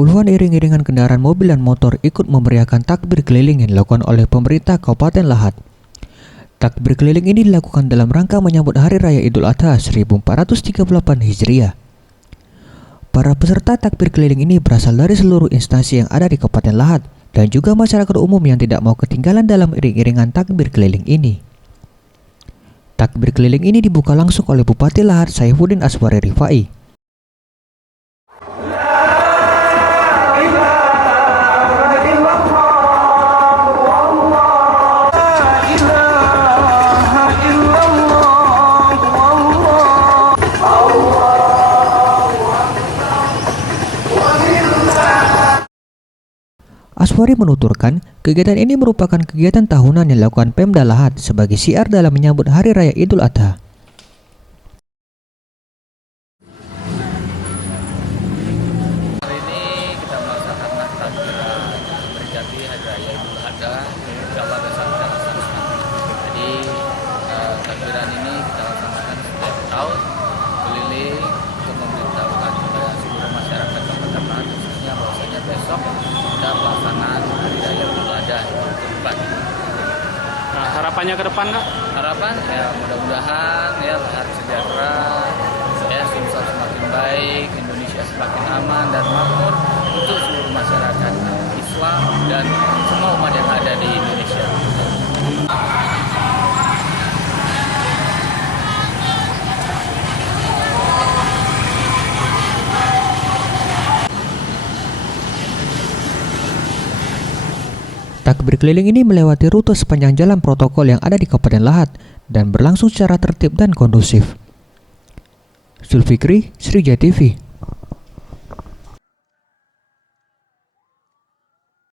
Puluhan iring-iringan kendaraan mobil dan motor ikut memeriahkan takbir keliling yang dilakukan oleh pemerintah Kabupaten Lahat. Takbir keliling ini dilakukan dalam rangka menyambut Hari Raya Idul Adha 1438 Hijriah. Para peserta takbir keliling ini berasal dari seluruh instansi yang ada di Kabupaten Lahat dan juga masyarakat umum yang tidak mau ketinggalan dalam iring-iringan takbir keliling ini. Takbir keliling ini dibuka langsung oleh Bupati Lahat Saifuddin Aswari Rifai. Aswari menuturkan, kegiatan ini merupakan kegiatan tahunan yang dilakukan Pemda Lahat sebagai syiar dalam menyambut Hari Raya Idul Adha. Hari ini kita melaksanakan takbiran memperingati Hari Raya Idul Adha. Insyaallah besok kita laksanakan. Jadi takbiran ini kita laksanakan setiap tahun keliling untuk memberitahukan kepada seluruh masyarakat Kabupaten Lahat khususnya bahwasanya besok ada pelaksanaan Hari Raya Idul Adha ke-4. Nah, harapannya ke depan, Kak? Harapan ya mudah-mudahan ya Lahat sejahtera, ya Sumsel semakin baik, Indonesia semakin aman dan makmur untuk seluruh masyarakat Islam dan semua umat yang ada di Indonesia. Takbir keliling ini melewati rute sepanjang jalan protokol yang ada di Kabupaten Lahat dan berlangsung secara tertib dan kondusif. Zulfikri, Srija TV.